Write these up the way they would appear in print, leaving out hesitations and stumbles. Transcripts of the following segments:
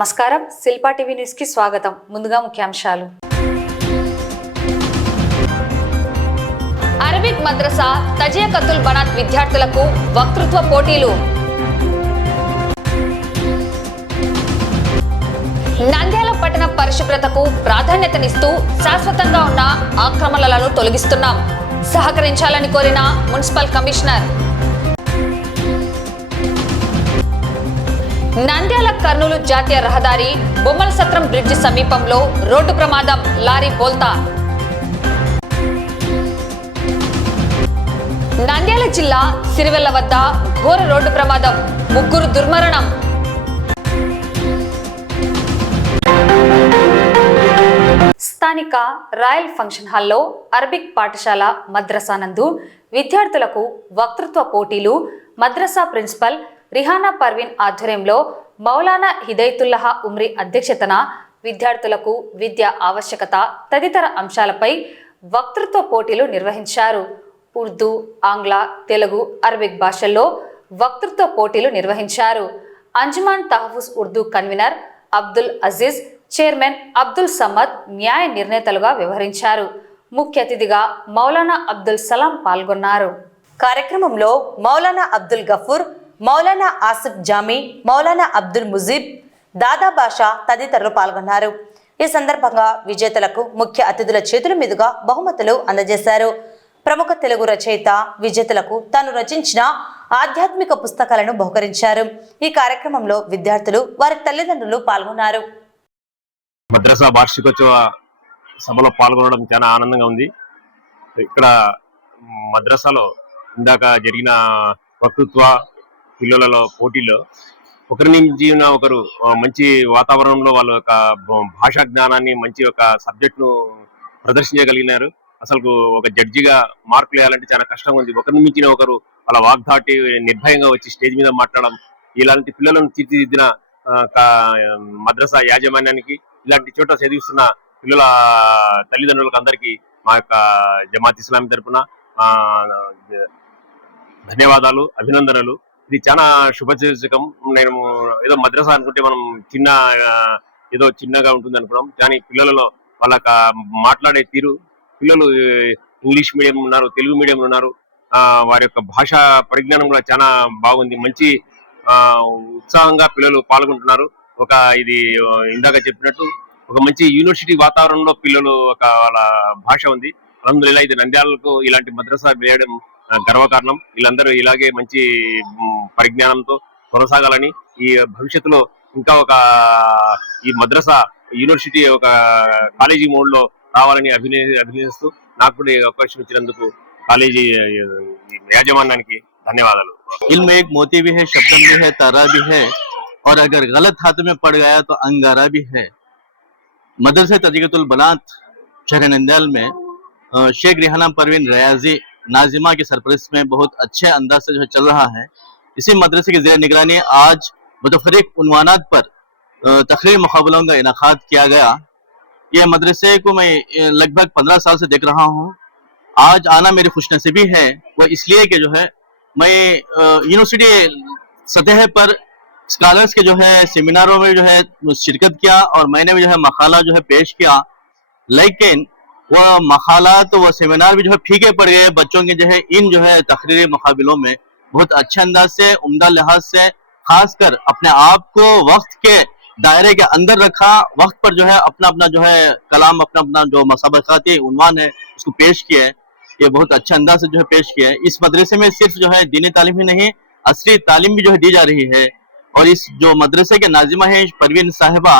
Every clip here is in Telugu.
నమస్కారం, శిల్పా టీవీ న్యూస్ కి స్వాగతం. ముందుగా ముఖ్యాంశాలు. అరబిక్ మద్రసా తజియకతుల్ బనాత్ విద్యార్థులకు వక్తృత్వ పోటీలు. నంద్యాల పట్టణ పరిశుభ్రతకు ప్రాధాన్యతనిస్తూ శాశ్వతంగా ఉన్న ఆక్రమణలను తొలగిస్తున్నాం. సహకరించాలని కోరిన మున్సిపల్ కమిషనర్. నంద్యాల కర్నూలు జాతీయ రహదారి బొమ్మల సత్రం బ్రిడ్జి సమీపంలో రోడ్డు ప్రమాదం, లారీ బోల్తా. నంద్యాల జిల్లా సిరివెల్ల వద్ద ఘోర రోడ్డు ప్రమాదం, 3 దుర్మరణం. స్థానిక రాయల్ ఫంక్షన్ హాల్లో అరబిక్ పాఠశాల మద్రసా నందు విద్యార్థులకు వక్తృత్వ పోటీలు మద్రసా ప్రిన్సిపల్ రిహానా పర్వీన్ ఆధ్వర్యంలో మౌలానా హిదయతుల్లాహ్ ఉమ్రీ అధ్యక్షతన విద్యార్థులకు విద్య ఆవశ్యకత తదితర అంశాలపై వక్తృత్వ పోటీలు నిర్వహించారు. ఉర్దూ, ఆంగ్ల, తెలుగు, అరబిక్ భాషల్లో వక్తృత్వ పోటీలు నిర్వహించారు. అంజుమాన్ తహఫుజ్ ఉర్దూ కన్వీనర్ అబ్దుల్ అజీజ్, చైర్మన్ అబ్దుల్ సమద్ న్యాయ నిర్ణేతలుగా వ్యవహరించారు. ముఖ్య అతిథిగా మౌలానా అబ్దుల్ సలాం పాల్గొన్నారు. కార్యక్రమంలో మౌలానా అబ్దుల్ గఫూర్, మౌలానా ఆసిఫ్ జామీ, మౌలానా అబ్దుల్ ముజీబ్, దాదా బాషా తదితరులు పాల్గొన్నారు. ఈ సందర్భంగా విజేతలకు ముఖ్య అతిథుల చేతుల మీదుగా బహుమతులు అందజేశారు. ప్రముఖ తెలుగు రచయిత విజేతలకు తాను రచించిన ఆధ్యాత్మిక పుస్తకాలను బహుకరించారు. ఈ కార్యక్రమంలో విద్యార్థులు, వారి తల్లిదండ్రులు పాల్గొన్నారు. మద్రసా వార్షికోత్సవ సభలో పాల్గొనడం చాలా ఆనందంగా ఉంది. ఇక్కడ మద్రసాలో ఇందాక జరిగిన వక్తృత్వ పిల్లలలో పోటీలో ఒకరి నుంచి ఒకరు మంచి వాతావరణంలో వాళ్ళ యొక్క భాషా జ్ఞానాన్ని, మంచి ఒక సబ్జెక్ట్ను ప్రదర్శించగలిగినారు. అసలు ఒక జడ్జిగా మార్కులు వేయాలంటే చాలా కష్టంగా ఉంది. ఒకరిని మించిన ఒకరు వాళ్ళ వాగ్దాటి నిర్భయంగా వచ్చి స్టేజ్ మీద మాట్లాడడం, ఇలాంటి పిల్లలను తీర్చిదిద్దిన మద్రసా యాజమాన్యానికి, ఇలాంటి చోట చదివిస్తున్న పిల్లల తల్లిదండ్రులకు అందరికీ మా యొక్క జమాత్ ఇస్లామీ తరఫున ధన్యవాదాలు, అభినందనలు. ఇది చాలా శుభసూచకం. నేను ఏదో మద్రసా అనుకుంటే మనం ఏదో చిన్నగా ఉంటుంది అనుకున్నాం, కానీ పిల్లలలో వాళ్ళ మాట్లాడే తీరు, పిల్లలు ఇంగ్లీష్ మీడియం ఉన్నారు, తెలుగు మీడియం ఉన్నారు, వారి యొక్క భాషా పరిజ్ఞానం కూడా చాలా బాగుంది. మంచి ఉత్సాహంగా పిల్లలు పాల్గొంటున్నారు. ఇది ఇందాక చెప్పినట్టు ఒక మంచి యూనివర్సిటీ వాతావరణంలో పిల్లలు వాళ్ళ భాష ఉంది. అందువల్ల ఇది నంద్యాలకు ఇలాంటి మద్రసా వేయడం గర్వకారణం. వీళ్ళందరూ ఇలాగే మంచి పరిజ్ఞానంతో కొనసాగాలని, ఈ భవిష్యత్తులో ఇంకా ఈ మద్రసా యూనివర్సిటీ కాలేజీ మోడ్ లో రావాలని అభినందిస్తూ నాకు కూడా అవకాశం ఇచ్చినందుకు కాలేజీ యాజమాన్యానికి ధన్యవాదాలు. इल्म एक मोती भी है, शबनम भी है, तारा भी है, और अगर गलत हाथ में पड़ गया तो अंगारा भी है. मदरसा तजियकतुल बनात शहर नंद्याल में शेख रिहाना परवीन रियाजी नाजिमा की सरपरस्त में बहुत अच्छे अंदाज से जो है चल रहा है. इसी मदरसे की ज़ेर निगरानी आज मुतफरिक उन्वानात पर तकरीर मुकाबलों का इनाकाद किया गया. यह मदरसे को मैं लगभग 15 साल से देख रहा हूँ. आज आना मेरी खुशनसीबी है, वह इसलिए कि जो है मैं यूनिवर्सिटी सतह पर स्कॉलर्स के जो है सेमिनारों में जो है शिरकत किया, और मैंने भी जो है मकाला जो है पेश किया. लेकिन वह मकालात व सेमिनार भी जो है फीके पड़ गए. बच्चों के जो है इन जो है तकरीरी मुकाबलों में बहुत अच्छे अंदाज से, उम्दा लिहाज से, खासकर अपने आप को वक्त के दायरे के अंदर रखा. वक्त पर जो है अपना अपना जो है कलाम, अपना अपना जो मसाबकाती उन्वान है उसको पेश किया है. ये बहुत अच्छे अंदाज से जो है पेश किया है. इस मदरसे में सिर्फ जो है दीनी तालीम ही नहीं, असली तालीम भी जो है दी जा रही है. और इस जो मदरसे के नाजिमा है परवीन साहिबा,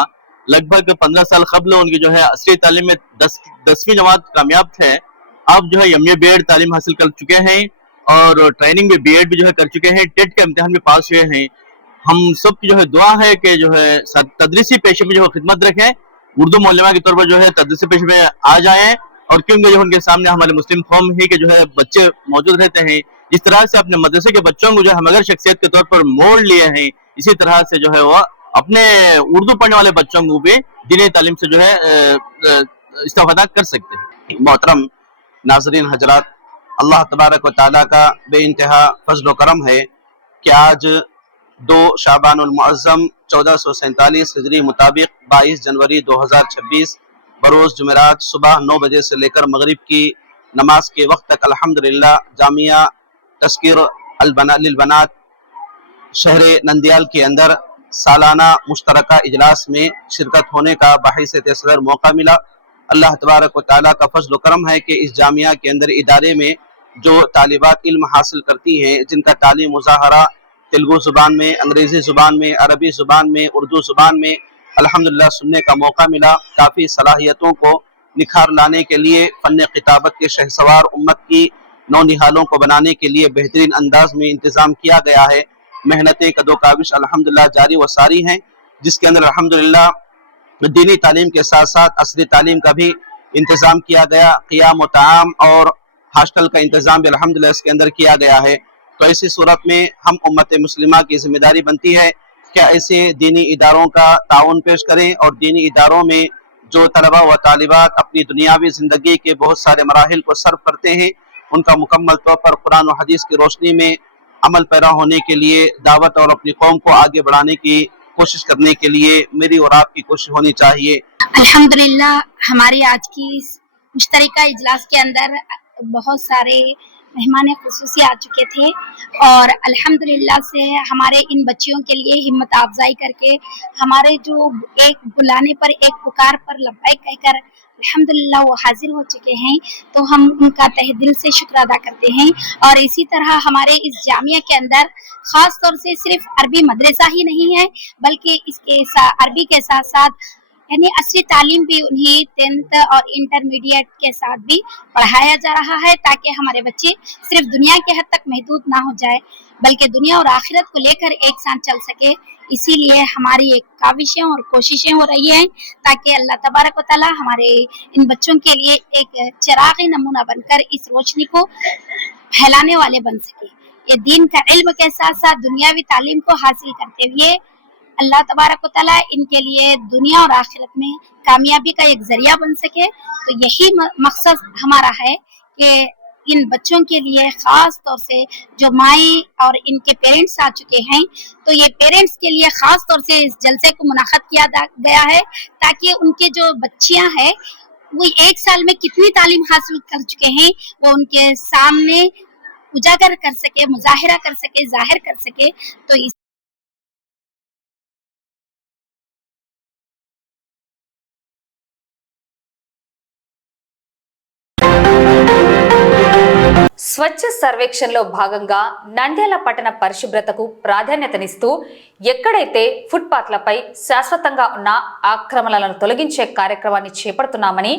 लगभग 15 साल कबल उनकी जो है असली तालीम में 10वीं जमात कामयाब थे. अब जो है MA BEd तालीम हासिल कर चुके हैं, और ट्रेनिंग में BEd भी जो है कर चुके हैं. टेट के इम्तिहान में पास हुए हैं. हम सब की जो है दुआ है कि जो है तदरीसी पेशे में जो है खिदमत रखें, उर्दू मौलमा के तौर पर जो है तदरीसी पेशे में आ जाएं. और क्योंकि जो उनके सामने हमारे मुस्लिम कौम ही के जो है बच्चे मौजूद रहते हैं, जिस तरह से अपने मदरसे के बच्चों को जो है मगर शख्सियत के तौर पर मोड़ लिए हैं, इसी तरह से जो है वह अपने उर्दू पढ़ने वाले बच्चों को भी दीनी तालीम से जो है इस्तेफादा कर सकते हैं. मोहतरम नाज़रीन हजरात, अल्लाह तबारक व तआला का बेइंतहा फजल व करम है कि आज 2 शाबानुल मुअज्जम 1447 हिजरी मुताबिक 22 जनवरी 2026 बरोज़ जुमेरात सुबह 9 बजे से लेकर मगरिब की नमाज के वक्त तक अल्हम्दुलिल्लाह जामिया तस्कीर लिल बनात शहर नंदियाल के अंदर सालाना मुश्तरका इजलास में शिरकत होने का बाहिसत सदर मौका मिला। अल्लाह तबारक व तआला का फजल करम है कि इस जामिया के अंदर इदारे में जो तालिबात इल्म हासिल करती हैं, जिनका तालीम मुज़ाहरा तेलुगु ज़ुबान में, अंग्रेज़ी ज़ुबान में, अरबी ज़ुबान में, उर्दू ज़ुबान में अल्हम्दुलिल्लाह सुनने का मौका मिला। काफ़ी सलाहियतों को निखार लाने के लिए फ़न किताबत के शहसवार उम्मत की नौनिहालों को बनाने के लिए बेहतरीन अंदाज में इंतज़ाम किया गया है। मेहनतें कदो काविश अल्हम्दुलिल्लाह जारी व सारी हैं, जिसके अंदर अल्हम्दुलिल्लाह दीनी तालीम के साथ साथ असली तालीम का भी इंतज़ाम किया गया। क़ियाम व ताआम और हॉस्टल का इंतज़ाम भी अल्हम्दुलिल्लाह इसके अंदर किया गया है। तो ऐसी सूरत में हम उम्मत मुस्लिमा की जिम्मेदारी बनती है कि ऐसे दीनी इदारों का ताउन पेश करें और दीनी इदारों में जो तलबा व तालिबात अपनी दुनियावी ज़िंदगी के बहुत सारे मराहिल को सर्व करते हैं, उनका मुकम्मल तौर पर कुरान और हदीस की रोशनी में अमल पैरा होने के लिए दावत और अपनी कौम को आगे बढ़ाने की कोशिश करने के लिए मेरी और आपकी कोशिश होनी चाहिए। अल्हम्दुलिल्लाह हमारी आज की इस मुश्तरका इजलास के अंदर बहुत सारे मेहमान खुसूसी आ चुके थे और अल्हम्दुलिल्लाह से हमारे इन बच्चियों के लिए हिम्मत अफजाई करके हमारे जो एक बुलाने पर एक पुकार पर लब्बैक कहकर अल्हम्दुलिल्लाह वो हाजिर हो चुके हैं, तो हम उनका तहे दिल से शुक्र अदा करते हैं। और इसी तरह हमारे इस जामिया के अंदर ख़ास तौर से सिर्फ अरबी मदरसा ही नहीं है, बल्कि इसके अरबी के साथ साथ यानी असली तालीम भी उन्हें 10th और इंटरमीडिएट के साथ भी पढ़ाया जा रहा है, ताकि हमारे बच्चे सिर्फ दुनिया के हद तक महदूद ना हो जाए, बल्कि दुनिया और आखिरत को लेकर एक साथ चल सके। इसीलिए हमारी एक काविशें और कोशिशें हो रही हैं ताकि अल्लाह तबारक व तआला हमारे इन बच्चों के लिए एक चिरागी नमूना बनकर इस रोशनी को फैलाने वाले बन सके। ये दीन का इल्म के साथ साथ दुनियावी तालीम को हासिल करते हुए अल्लाह तबारक व तआला इनके लिए दुनिया और आखिरत में कामयाबी का एक जरिया बन सके। तो यही मकसद हमारा है कि इन बच्चों के लिए खास तौर से जो माएँ और इनके पेरेंट्स आ चुके हैं, तो ये पेरेंट्स के लिए खास तौर से इस जलसे को मुनाक़द किया गया है ताकि उनके जो बच्चियां हैं वो 1 साल में कितनी तालीम हासिल कर चुके हैं वो उनके सामने उजागर कर सके, मुजाहिरा कर सके, जाहिर कर सके। तो స్వచ్ఛ సర్వేక్షణలో భాగంగా నంద్యాల పట్టణ పరిశుభ్రతకు ప్రాధాన్యతనిస్తూ ఎక్కడైతే ఫుట్పాత్లపై శాశ్వతంగా ఉన్న ఆక్రమణలను తొలగించే కార్యక్రమాన్ని చేపడుతున్నామని,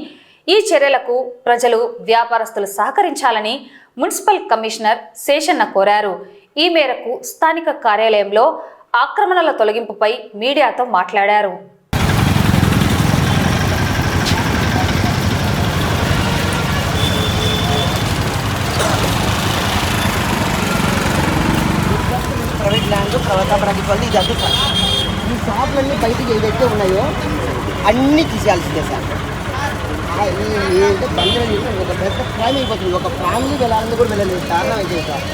ఈ చర్యలకు ప్రజలు, వ్యాపారస్తులు సహకరించాలని మున్సిపల్ కమిషనర్ శేషన్న కోరారు. ఈ మేరకు స్థానిక కార్యాలయంలో ఆక్రమణల తొలగింపుపై మీడియాతో మాట్లాడారు. ప్రైవేట్ ల్యాండ్ తర్వాత ప్రతిపల్లి ఇదంతా సార్ ఈ షాపులన్నీ బయటికి ఏదైతే ఉన్నాయో అన్నీ తీసేయాల్సిందే సార్. బందరని ఒక పెద్ద క్రైమ్ అయిపోతుంది. ఒక ఫ్యామిలీ వెళ్ళాలని కూడా వెళ్ళలేదు. కారణం అయితే సార్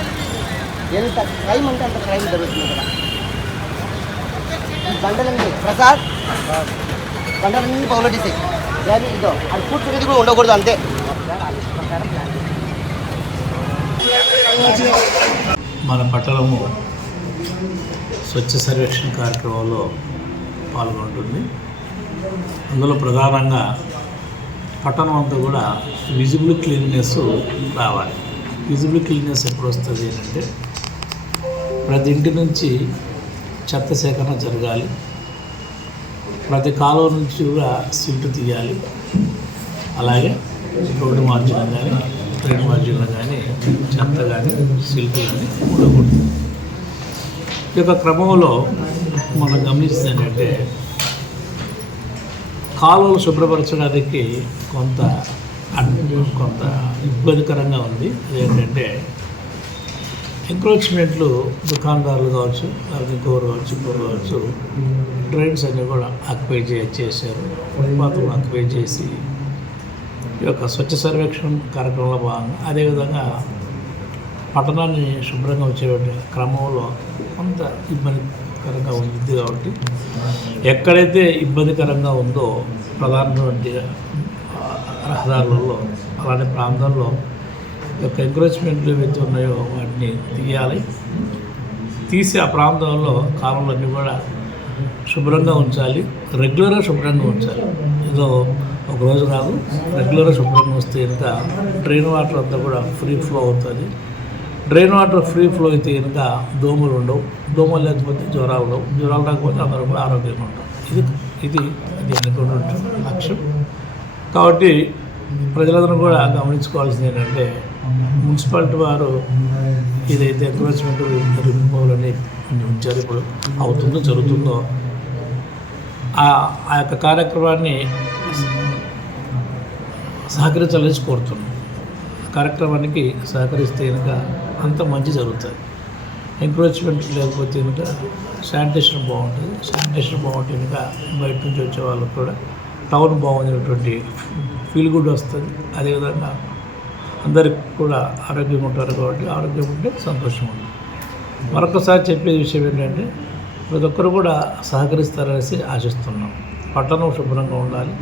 ఎంత క్రైమ్ అంటే అంత క్రైమ్ జరుగుతుంది ఇక్కడ. ఈ బండలన్నీ ప్రసాద్ బండలన్నీ పౌలటీసాయి. లేదు ఇదో అది పూర్తి కూడా ఉండకూడదు అంతే. మన పట్టణము స్వచ్ఛ సర్వేక్షణ కార్యక్రమంలో పాల్గొంటుంది. అందులో ప్రధానంగా పట్టణం అంతా కూడా విజిబుల్ క్లీన్నెస్ రావాలి. విజిబుల్ క్లీన్నెస్ ఎప్పుడు వస్తుంది అంటే ప్రతి ఇంటి నుంచి చెత్త సేకరణ జరగాలి, ప్రతి కాలువ నుంచి కూడా సిల్ట్ తీయాలి, అలాగే రోడ్డు మార్జిన్ కానీ ట్రైన్ మార్జిన్లో కానీ చెత్త కానీ సిల్ట్ కానీ ఉండకూడదు. ఈ యొక్క క్రమంలో మనం గమనిస్తుంది ఏంటంటే కాలువలు శుభ్రపరచడానికి కొంత ఇబ్బందికరంగా ఉంది. ఏంటంటే ఎంక్రోచ్మెంట్లు దుకాణదారులు కావచ్చు, లేకపోతే ఇంకోరు కావచ్చు, డ్రైన్స్ అన్నీ కూడా ఆక్యుపై చేశారు. ఫుట్పాత్లు ఆక్యుపై చేసి ఈ యొక్క స్వచ్ఛ సర్వేక్షణ కార్యక్రమంలో భాగంగా అదేవిధంగా పట్టణాన్ని శుభ్రంగా వచ్చే క్రమంలో కొంత ఇబ్బందికరంగా ఉంది. కాబట్టి ఎక్కడైతే ఇబ్బందికరంగా ఉందో ప్రధానటువంటి రహదారులలో అలాంటి ప్రాంతాల్లో యొక్క ఎంకరేజ్మెంట్లు ఏవైతే ఉన్నాయో వాటిని తీయాలి. తీసి ఆ ప్రాంతంలో కాలువలన్నీ కూడా శుభ్రంగా ఉంచాలి. రెగ్యులర్గా శుభ్రంగా ఉంచాలి. ఏదో ఒక రోజు కాదు, రెగ్యులర్గా శుభ్రంగా వస్తే కనుక డ్రైన్ వాటర్ అంతా కూడా ఫ్రీ ఫ్లో అవుతుంది. డ్రైన్ వాటర్ ఫ్రీ ఫ్లో అయితే కనుక దోమలు ఉండవు. దోమలు లేకపోతే జ్వరాలు ఉండవు. జ్వరాలు రాకపోతే అందరూ కూడా ఆరోగ్యంగా ఉంటారు. ఇది దీనికి లక్ష్యం. కాబట్టి ప్రజలందరూ కూడా గమనించుకోవాల్సింది ఏంటంటే మున్సిపాలిటీ వారు ఏదైతే ఎంకరేజ్మెంట్ రిమూవల్ అని ఉంచారు, ఇప్పుడు అవుతుందో జరుగుతుందో ఆ యొక్క కార్యక్రమాన్ని సహకరించాలని కోరుతున్నాం. కార్యక్రమానికి సహకరిస్తే కనుక అంత మంచి జరుగుతుంది. ఎంకరేజ్మెంట్ లేకపోతే కనుక శానిటేషన్ బాగుంటుంది. శానిటేషన్ బాగుంటే కనుక బయట నుంచి వచ్చే వాళ్ళకు కూడా టౌన్ బాగుండేటువంటి ఫీల్ గుడ్ వస్తుంది. అదేవిధంగా అందరికి కూడా ఆరోగ్యంగా ఉంటారు. కాబట్టి ఆరోగ్యం ఉంటే సంతోషం ఉంటుంది. మరొకసారి చెప్పే విషయం ఏంటంటే ప్రతి ఒక్కరు కూడా సహకరిస్తారనేసి ఆశిస్తున్నాం. పట్టణం శుభ్రంగా ఉండాలి,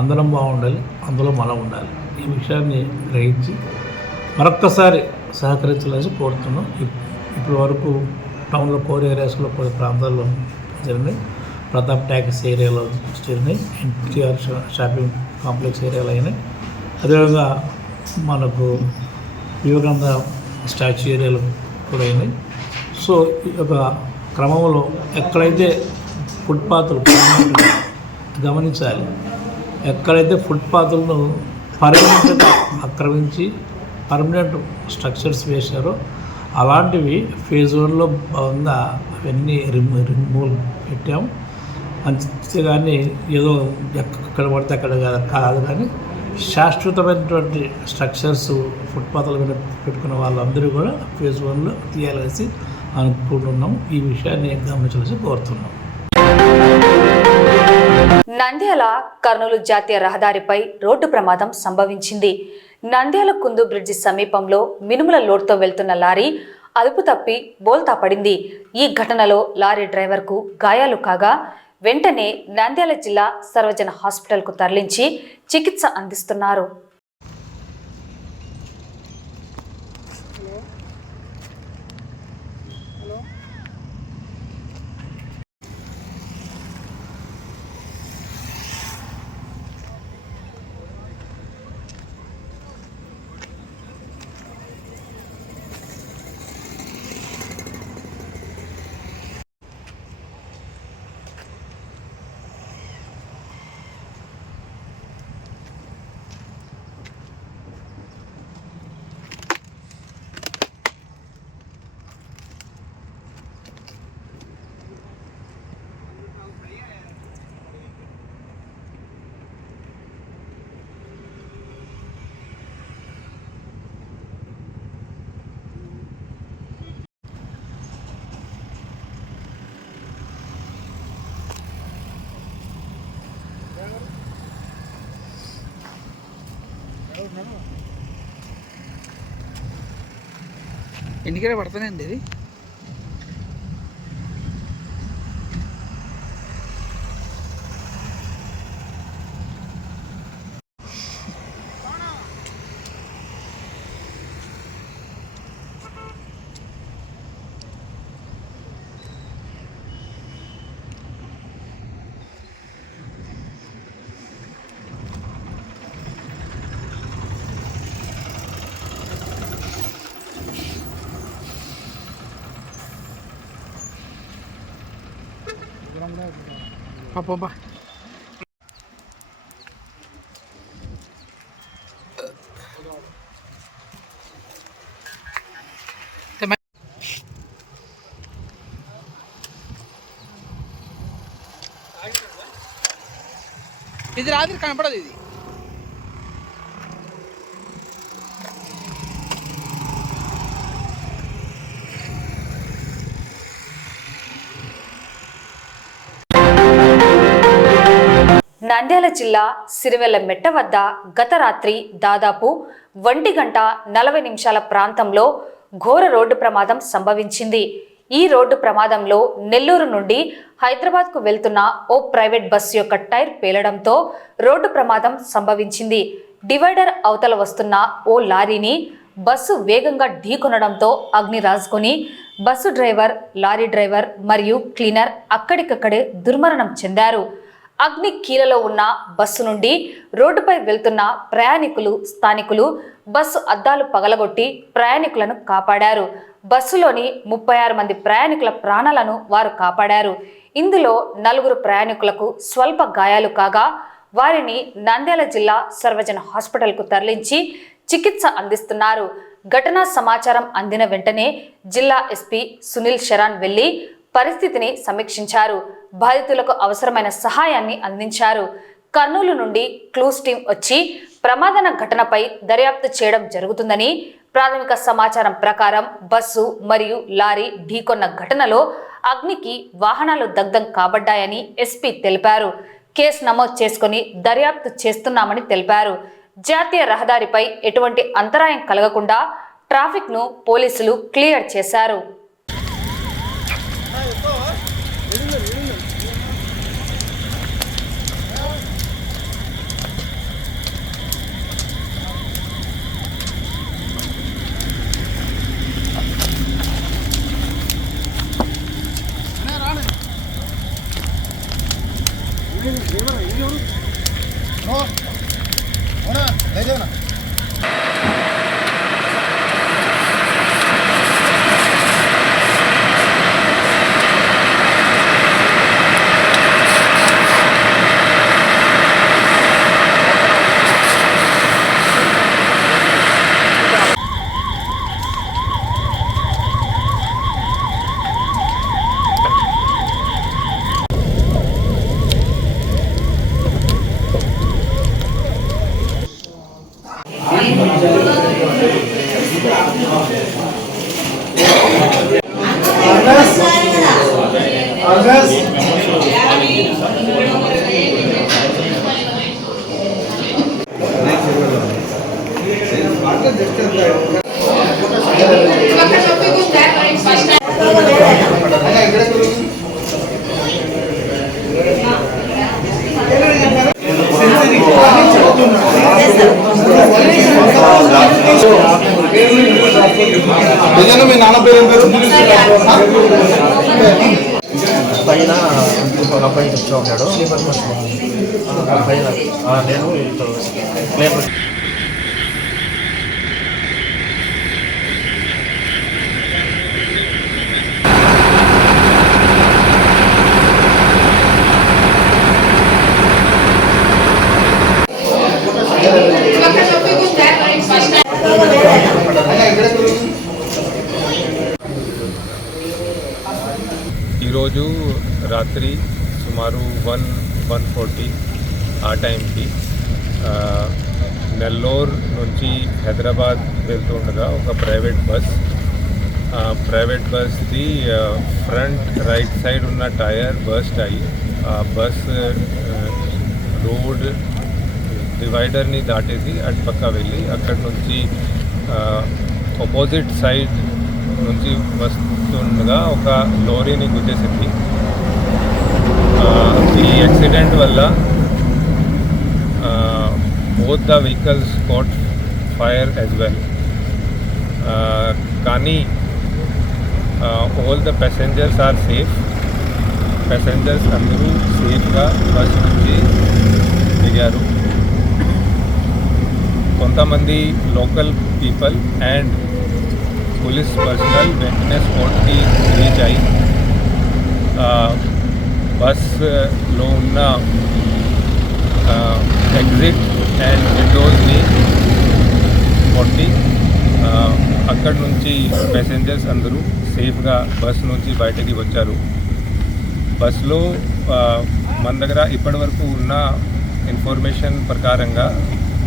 అందరం బాగుండాలి, అందులో మనం ఉండాలి. ఈ విషయాన్ని గ్రహించి మరొక్కసారి సహకరించాలని కోరుతున్నాం. ఇప్పటి వరకు టౌన్లో కోర్ ఏరియాస్లో కొన్ని ప్రాంతాల్లో జరిగినాయి. ప్రతాప్ ట్యాక్స్ ఏరియాలో జరిగినాయి. ఎన్టీఆర్ షాపింగ్ కాంప్లెక్స్ ఏరియాలో అయినాయి. అదేవిధంగా మనకు వివేకానంద స్టాచ్యూ ఏరియాలో కూడా అయినాయి. సో ఈ యొక్క క్రమంలో ఎక్కడైతే ఫుట్పాత్లు గమనించాలి. ఎక్కడైతే ఫుట్పాత్లను పర్మనెంట్గా ఆక్రమించి పర్మనెంట్ స్ట్రక్చర్స్ వేశారో అలాంటివి ఫేజ్ 1లో భాగంగా అవన్నీ రిమూవల్ పెట్టాము. అంతేగాని ఏదో ఎక్కడ పడితే అక్కడ కాదు, కానీ శాశ్వతమైనటువంటి స్ట్రక్చర్స్ ఫుట్పాత్ల మీద పెట్టుకున్న వాళ్ళందరూ కూడా ఫేజ్ 1లో తీయాలనేసి అనుకుంటున్నాం. ఈ విషయాన్ని గమనించాల్సి కోరుతున్నాం. నంద్యాల కర్నూలు జాతీయ రహదారిపై రోడ్డు ప్రమాదం సంభవించింది. నంద్యాల కుందు బ్రిడ్జి సమీపంలో మినుముల లోడ్తో వెళ్తున్న లారీ అదుపు తప్పి బోల్తా పడింది. ఈ ఘటనలో లారీ డ్రైవర్కు గాయాలు కాగా వెంటనే నంద్యాల జిల్లా సర్వజన హాస్పిటల్కు తరలించి చికిత్స అందిస్తున్నారు. ఎన్నికనే పడుతుందండి ఇది. పాపా ఇది రాత్రి కనపడదు. ఇది నంద్యాల జిల్లా సిరివెల్ల మెట్ట వద్ద గత రాత్రి దాదాపు 1:40 ప్రాంతంలో ఘోర రోడ్డు ప్రమాదం సంభవించింది. ఈ రోడ్డు ప్రమాదంలో నెల్లూరు నుండి హైదరాబాద్కు వెళ్తున్న ఓ ప్రైవేట్ బస్సు యొక్క టైర్ పేలడంతో రోడ్డు ప్రమాదం సంభవించింది. డివైడర్ అవతల వస్తున్న ఓ లారీని బస్సు వేగంగా ఢీకొనడంతో అగ్ని రాజుకొని బస్సు డ్రైవర్, లారీ డ్రైవర్ మరియు క్లీనర్ అక్కడికక్కడే దుర్మరణం చెందారు. అగ్ని కీలలో ఉన్న బస్సు నుండి రోడ్డుపై వెళ్తున్న ప్రయాణికులు, స్థానికులు బస్సు అద్దాలు పగలగొట్టి ప్రయాణికులను కాపాడారు. బస్సులోని 36 మంది ప్రయాణికుల ప్రాణాలను వారు కాపాడారు. ఇందులో 4 ప్రయాణికులకు స్వల్ప గాయాలు కాగా వారిని నంద్యాల జిల్లా సర్వజన హాస్పిటల్కు తరలించి చికిత్స అందిస్తున్నారు. ఘటనా సమాచారం అందిన వెంటనే జిల్లా ఎస్పీ సునీల్ శరణ్ వెళ్లి పరిస్థితిని సమీక్షించారు. బాధితులకు అవసరమైన సహాయాన్ని అందించారు. కర్నూలు నుండి క్లూస్ టీం వచ్చి ప్రమాద ఘటనపై దర్యాప్తు చేయడం జరుగుతుందని, ప్రాథమిక సమాచారం ప్రకారం బస్సు మరియు లారీ ఢీకొన్న ఘటనలో అగ్నికి వాహనాలు దగ్ధం కాబడ్డాయని ఎస్పీ తెలిపారు. కేసు నమోదు చేసుకుని దర్యాప్తు చేస్తున్నామని తెలిపారు. జాతీయ రహదారిపై ఎటువంటి అంతరాయం కలగకుండా ట్రాఫిక్ను పోలీసులు క్లియర్ చేశారు. మీ నాన్న పేరు ఏం పేరు? పైన ఒక అబ్బాయి వచ్చి ఉన్నాడు. పైన నేను క్లియర్. ఈరోజు రాత్రి సుమారు 1:40 ఆ టైంకి నెల్లూరు నుంచి హైదరాబాద్ వెళ్తుండగా ఒక ప్రైవేట్ బస్ది ఫ్రంట్ రైట్ సైడ్ ఉన్న టైర్ బర్స్ట్ అయ్యి బస్ రోడ్ డివైడర్ని దాటేసి అటుపక్క వెళ్ళి అక్కడి నుంచి ఆపోజిట్ సైడ్ నుంచి వస్తుండగా ఒక లారీని గుద్దేసింది. ఈ యాక్సిడెంట్ వల్ల both the vehicles caught fire as well. కానీ all the passengers are safe. Passengers అందరూ సేఫ్గా బస్ నుంచి దిగారు. కొంతమంది local people and police personnel వెంటనే స్పాట్కి రీచ్ అయ్యి బస్లో ఉన్న ఎగ్జిట్ అండ్ విండోస్ని కొట్టి అక్కడి నుంచి ప్యాసింజర్స్ అందరూ సేఫ్గా బస్ నుంచి బయటకి వచ్చారు. బస్లో మన దగ్గర ఇప్పటి వరకు ఉన్న ఇన్ఫర్మేషన్ ప్రకారంగా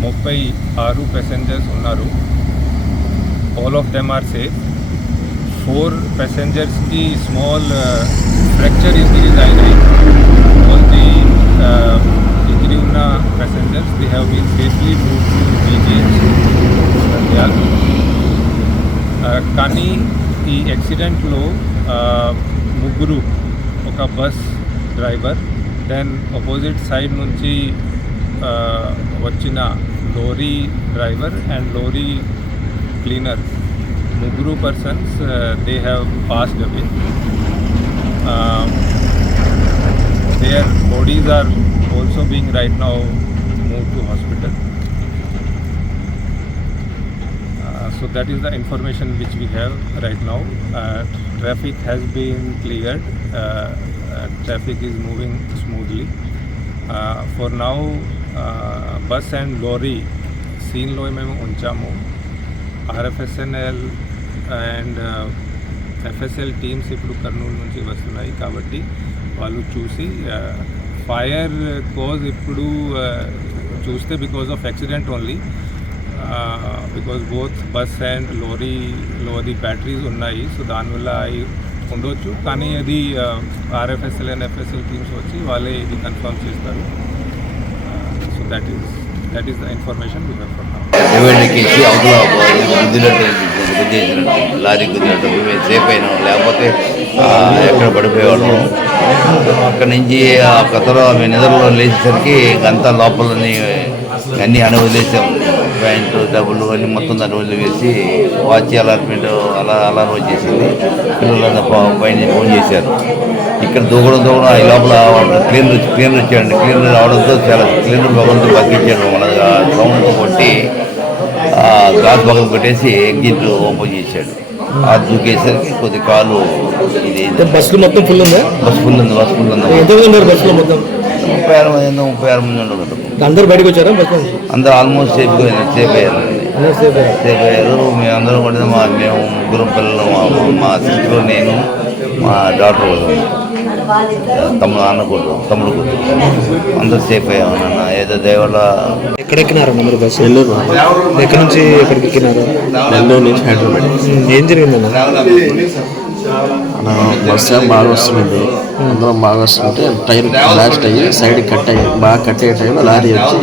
36 ప్యాసింజర్స్ ఉన్నారు. all of them are safe. 4 passengers की small fracture injuries आई नहीं. all the injury उन्ना passengers they have been safely moved to PGH Nandyal. కానీ ఈ యాక్సిడెంట్లో ముగ్గురు, ఒక bus driver, then opposite side నుంచి వచ్చిన lorry driver and lorry cleaner, ముగ్గురు persons they have passed away. Their bodies are also being right now moved to hospital. So that is the information which we have right now. Traffic has been cleared. Traffic is moving smoothly. For now, bus and lorry scene lo మేము ఉంచాము. RFSNL and FSL టీమ్స్ ఇప్పుడు కర్నూలు నుంచి వస్తున్నాయి కాబట్టి వాళ్ళు చూసి ఫైర్ కాజ్ ఇప్పుడు చూస్తే because of accident only, because both bus and lory batteries ఉన్నాయి. సో దానివల్ల అవి ఉండవచ్చు, కానీ అది RFSL అండ్ FSL టీమ్స్ వచ్చి వాళ్ళే ఇది కన్ఫర్మ్ చేస్తారు. So that is the information we have from now. ఎక్కించి అవతల గుద్దేసినట్టు లారీ గుద్దినట్టు మేము సేఫ్ అయినాం, లేకపోతే ఎక్కడ పడిపోయేవాళ్ళము. అక్కడి నుంచి ఆ కథలో మేము నిద్రలో లేచేసరికి అంతా లోపలని అన్నీ వదిలేసాం. ప్యాంటు డబ్బులు అన్నీ మొత్తం దాన్ని వదిలివేసి వాచ్ అలాట్మెంట్ అలారం వచ్చేసింది. పిల్లలంతా పైన ఫోన్ చేశారు. ఇక్కడ దూకడం ఈ లోపల క్లీనర్ వచ్చాడండి. క్లీనర్ రావడంతో చాలా క్లీనర్ భగవంతో బగ్గించాడు. మన సౌండ్తో కొట్టి గ్లాస్ పక్కన పెట్టేసి ఎగ్జిట్ ఓపెన్ చేశాడు. ఆ దూకేసరికి కొద్ది కాలు ఇది బస్సు మొత్తం ఫుల్ ఉందా? బస్ ఫుల్ ఉంది. బస్సులో మొత్తం 36 మంది ఉండదు. అందరూ బయటకు వచ్చారా? అందరూ ఆల్మోస్ట్ సేఫ్ అయ్యారు. మేము అందరం కూడా మేము ముగ్గురు పిల్లలు, మా సిస్టర్, నేను, మా డాక్టర్, తమ్ముడు కూతురు అందరూ సేఫ్ అయ్యాము. నాన్న ఏదో దయవల్ల. ఎక్కడెక్కినారు మీరు బస్సు? నెల్లూరు. ఎక్కడి నుంచి ఎక్కడికి ఎక్కినారు? నెల్లూరు నుంచి హైదరాబాద్. ఏం జరిగిందన్న? బస్ బాగా వస్తుంది, అందరం బాగా వస్తుంటే టైర్ బ్లాస్ట్ అయ్యి సైడ్ కట్ అయ్యే టైంలో లారీ వచ్చి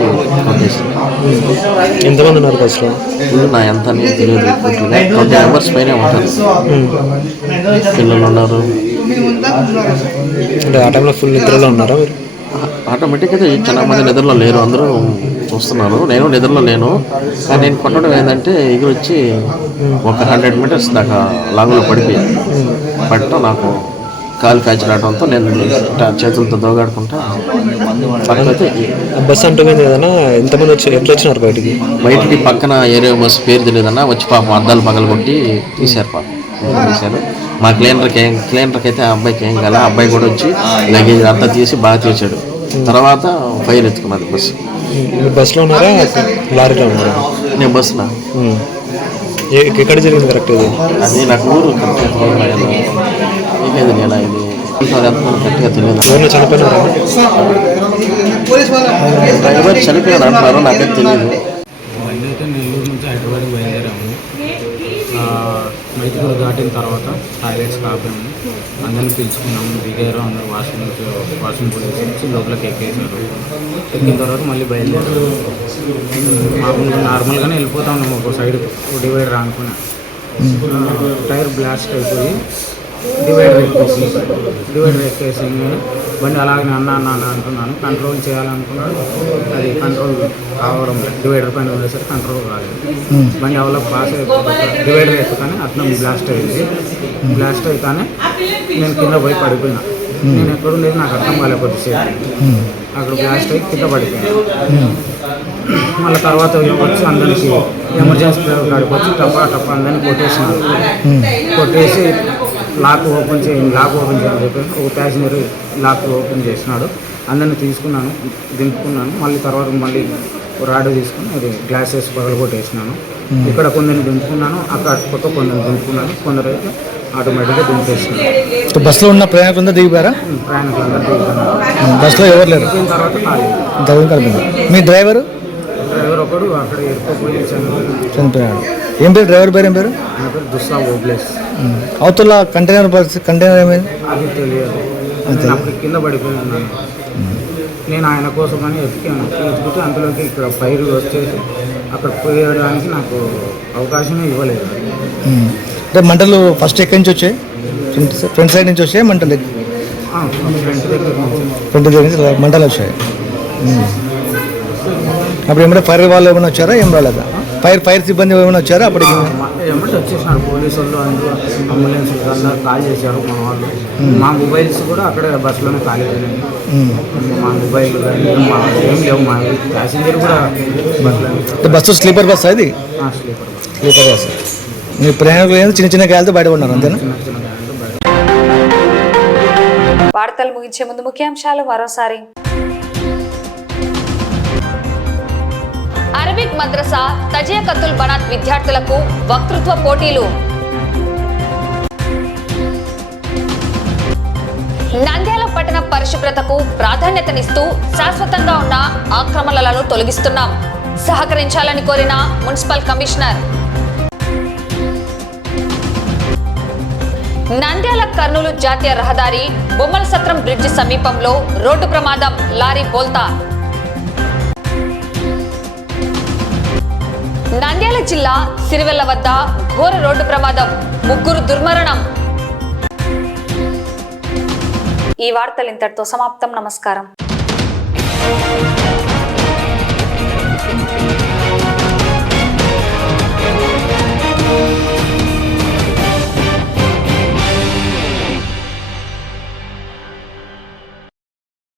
కొట్టేసింది. ఎంతమంది ఉన్నారు బస్సులో? నా ఎంత తెలియదు. 20 మెంబర్స్ పైన ఉంటారు. పిల్లలు ఉన్నారు. అంటే ఆ టైంలో ఫుల్ నిద్రలో ఉన్నారా మీరు? ఆటోమేటిక్గా చాలా మంది నిద్రలో లేరు, అందరూ చూస్తున్నారు. నేను నిద్రలో లేను, కానీ నేను కొట్టడం ఏంటంటే ఎగురు వచ్చి ఒక 100 మీటర్స్ దాకా లాంగ్లో పడటం నాకు కాలు కాచి రావడంతో నేను చేతులతో దోగాడుకుంటా పక్కనైతే. బస్సు అంటుపోయింది కదన్నా, ఎంతమంది ఎట్లా వచ్చినారు బయటికి? పక్కన ఏరియా బస్సు పేరు తెలియదన్నా వచ్చి పాపం అద్దాలు పగలగొట్టి తీశారు. తీశారు. మా క్లీనర్కి అయితే ఆ అబ్బాయికి ఏం కాల. అబ్బాయి కూడా వచ్చి లగేజ్ అంతా తీసి బాగా తీసాడు. తర్వాత ఫైర్ ఎత్తుకున్నది బస్సు. బస్సులో ఉన్నారా లారీలో ఉన్నారా? నేను బస్సులో. ఎక్కడ జరిగింది కరెక్ట్? అది నాకు ఊరు లేదు. ఎలా ఇది కరెక్ట్గా తెలియదు. ఎవరైనా చనిపోయినారా? డ్రైవర్ చనిపోయాడు అంటున్నారు, నాకైతే తెలియదు. అయితే నెల్లూరు నుంచి హైదరాబాద్కి బయలుదేరాము. మైతిగూడ దాటిన తర్వాత టాయిలెట్స్కి ఆపాము. అందరిని పిలుచుకున్నాము. దిగారు. అందరూ వాష్రూమ్ పోలీసు లోపలికి ఎక్కేసారు. ఎక్కిన తర్వాత మళ్ళీ బయలుదేరారు. మామూలుగా నార్మల్గానే వెళ్ళిపోతా ఉన్నాము. ఒక సైడ్ డివైడర్ అనుకున్నా టైర్ బ్లాస్ట్ అయిపోయి డివైడర్ ఎక్కేసి బండి అలాగే అన్న అంటున్నాను. కంట్రోల్ చేయాలనుకున్నాను, అది కంట్రోల్ కావడం లేదు. డివైడర్ పైన ఉండేసరికి కంట్రోల్ కాలేదు. బండి అవలో పాస్ డివైడర్ ఎక్కగానే అట్లా బ్లాస్ట్ అయింది. బ్లాస్ట్ అయితేనే నేను కింద పోయి పడిపోయినా. నేను ఎక్కడుండేది నాకు అర్థం కాలేదు. కొద్దిసేపు అక్కడ బ్లాస్ట్ అయ్యి కింద పడిపోయాను. మళ్ళీ తర్వాత వచ్చి అందరికి ఎమర్జెన్సీ కాడికి వచ్చి టపా అందరినీ కొట్టేసి లాక్ ఓపెన్ చేయని చెప్పి ఒక ప్యాసింజర్ లాక్ ఓపెన్ చేసినాడు. అందరిని తీసుకున్నాను, దింపుకున్నాను. మళ్ళీ తర్వాత మళ్ళీ రాడ్ తీసుకుని అది గ్లాసెస్ పగలగొట్టేసినాను. ఇక్కడ కొందరిని దింపుకున్నాను, అక్కడ కొత్త కొందరిని దింపుకున్నాను. కొందరు అయితే ఆటోమేటిక్గా దింపేసినాను. బస్సులో ఉన్న ప్రయాణికులందరూ దిగిపోయారా? ప్రయాణికులందరూ దిగుతున్నారు. బస్సులో ఎవరు లేరు? తర్వాత మీ డ్రైవర్ ఒకడు అక్కడ ఎరుకోపోయి చనిపోయాడు. ఏం పేరు డ్రైవర్ పేరు? ఏం పేరు? నా పేరు దుస్సా ఓబ్లేస్. అవతల కంటైనర్ ఏమైంది? అది తెలియదు. అప్పుడు కింద పడిపోయినాను. నేను ఆయన కోసం అని ఎత్తుకుంటే అంతలోకి ఇక్కడ ఫైర్ వచ్చేసి అక్కడ పోయడానికి నాకు అవకాశమే ఇవ్వలేదు. అంటే మంటలు ఫస్ట్ ఎక్కడి నుంచి వచ్చాయి? ఫ్రంట్ సైడ్ నుంచి వచ్చాయి మంటలు ఫ్రంట్ దగ్గర నుంచి మంటలు వచ్చాయి. అప్పుడు ఏమంటే ఫైర్ వాళ్ళు ఏమైనా వచ్చారా? ఏం రాలేదా? ఫైర్ సిబ్బంది ఏమైనా వచ్చారా అప్పటికి? ఏమంటే వచ్చేసినారు పోలీసు వాళ్ళు, అందరూ అంబులెన్స్ అందరూ కాల్ చేశారు మా వాళ్ళు. మా మొబైల్స్ కూడా అక్కడ బస్సులోనే ఖాళీ అయినాయి. మా మొబైల్ కానీ మా ఏం లేవు. మా ప్యాసింజర్ కూడా బస్సు స్లీపర్ బస్ అది? Sleeper bus. మీ ప్రయాణికులు చిన్న చిన్న గాయాలతో బయటపడినారు అంతేనా? వార్తలు ముగించే ముందు ముఖ్యాంశాలు మరోసారి. అరబిక్ మద్రసా తజియకతుల్ బనాత్ విద్యార్థులకు వక్తృత్వ పోటీలు. నంద్యాల పట్టణ పరిశుభ్రతకు ప్రాధాన్యతనిస్తూ శాశ్వతంగా ఉన్న ఆక్రమణలను తొలగిస్తున్నాం. సహకరించాలని కోరిన మున్సిపల్ కమిషనర్. నంద్యాల కర్నూలు జాతీయ రహదారి బొమ్మల సత్రం బ్రిడ్జి సమీపంలో రోడ్డు ప్రమాదం, లారీ బోల్తా. నంద్యాల జిల్లా సిరివెల్ల వద్ద ఘోర రోడ్డు ప్రమాదం, 3 దుర్మరణం. ఈ వార్తలు ఇంతటితో సమాప్తం. నమస్కారం.